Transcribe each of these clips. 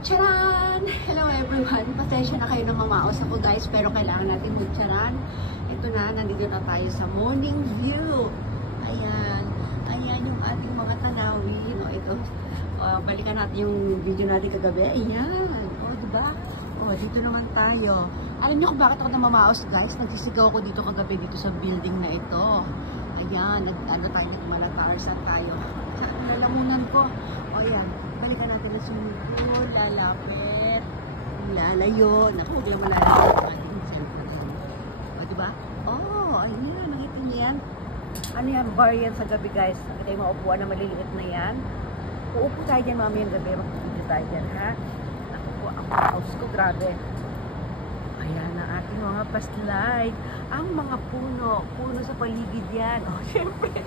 Charan! Hello everyone! Pasensya na kayo na mamaos ako guys, pero kailangan natin mag-charan. Ito na, nandito na tayo sa morning view. Ayan. Ayan yung ating mga tanawin. O ito, balikan natin yung video natin kagabi. Ayan. O, diba? O, dito naman tayo. Alam niyo kung bakit ako na mamaos guys? Nagsisigaw ako dito kagabi dito sa building na ito. Ayan, nagmalatarsan tayo. Sa lalamunan ko. O, ayan. Balikan natin ang swimming pool, lalapit, lalayo. Naku, huwag lang malalayo ang ating cellphone. O, diba? Oh, ayan, nakita niyo yan. Ano yan, bar yan sa gabi guys. Nakita yung mga upuan na maliliit na yan. Uupo tayo dyan mamayang gabi, mag-video tayo dyan, ha? Naku po, ang house ko, grabe. Ayan ang ating mga pastlight. Ang mga puno sa paligid yan. Oh, syempre.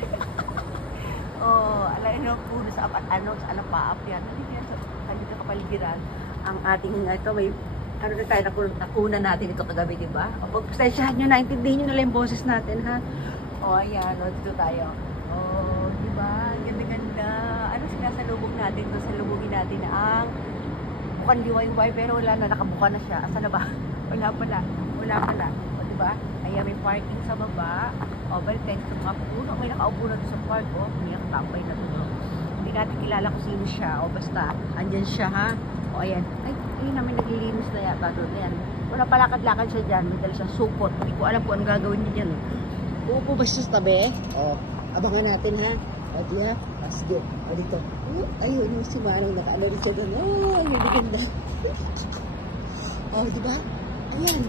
Oh, alay na puno sa sa alapaap yan. Ano yan sa kanyang kapaligiran. Ang ating ito may ano na tayo nakuna natin ito kagabi, di ba? Pagpasensyahan nyo, naintindihin nyo na lang yung boses natin, ha? Oh, ayan, oh, dito tayo. Oh, di ba? Ganda-ganda. Ano sinasalubog natin? Salubogin natin ang bukang liwayway, pero wala na, nakabuka na siya. Asa na ba? Wala pala. O, di ba? Ayan, may parking sa baba. O, balik tayo sa mga puno. May nakaupo na doon sa park, o. May nakatambay na doon. Hindi natin kilala kung sino siya. O, basta, andyan siya, ha? O, ayan. Ay, ayun namin naglilinis na yata doon. Ayan. Wala palakad-lakad siya dyan. May dala siyang supot. Hindi ko alam kung anong gagawin niya dyan. Uupo ba siya sa tabi? O, abangan natin, ha? O, diya. Let's go. O, dito. Ayun, yung si Manong nakaano rin siya doon. Oh, yung ganda. O, diba? Ayan.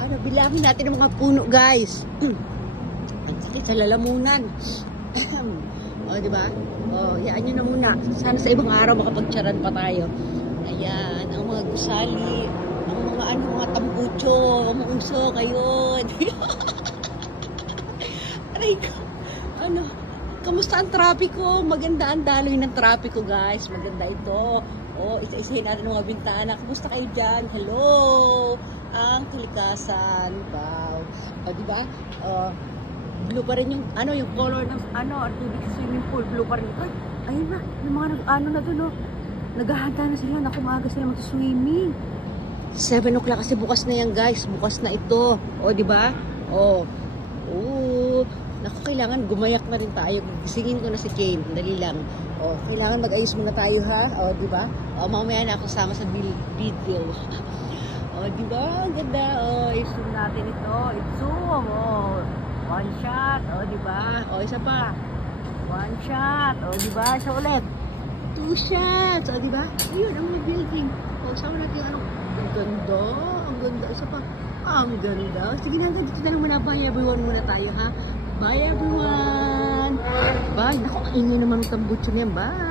Ano, bilangin natin ang mga puno, guys. Ang sakit sa lalamunan. O, diba? O, yaan nyo na muna. Sana sa ibang araw makapagtsaran pa tayo. Ayan, ang mga gusali, ang mga ano, mga tambucho, mga uso, kayo. Aray ko. Ano, kamusta ang trapiko? Maganda ang daloy ng trapiko, guys. Maganda ito. O, isa-isahin natin ang mga bintana. Kumusta kayo dyan? Hello! Ang Kalikasan. Wow. O, diba? Blue pa rin yung, ano, yung color ng, ano, tubig sa swimming pool. Blue pa rin. Ay, ayun na. Yung mga, ano na doon, oh. Naghahanda na sila. Nakumaga sila mag-swimming. 7 o'clock kasi bukas na yan, guys. Bukas na ito. O, diba? O. Oo. Naku, kailangan gumayak na rin tayo. Gisingin ko na si Jane. Dali lang. O, kailangan mag-ayos muna tayo, ha? O, diba? O, mamaya na ako sama sa video. O, diba? Ganda. O, i-zoom natin ito. I-zoom. O, one shot. O, diba? O, isa pa. One shot. O, diba? Isa ulit. 2 shots. O, diba? Ayun, ang mga building. O, sama natin yung ano. Ang ganda. Ang ganda. Isa pa. Ang ganda. Sige na, dito na lang muna. Bye, everyone muna tayo, ha? Bye, everyone. Bye. Naku, kainin naman ang tambutso niyan. Bye.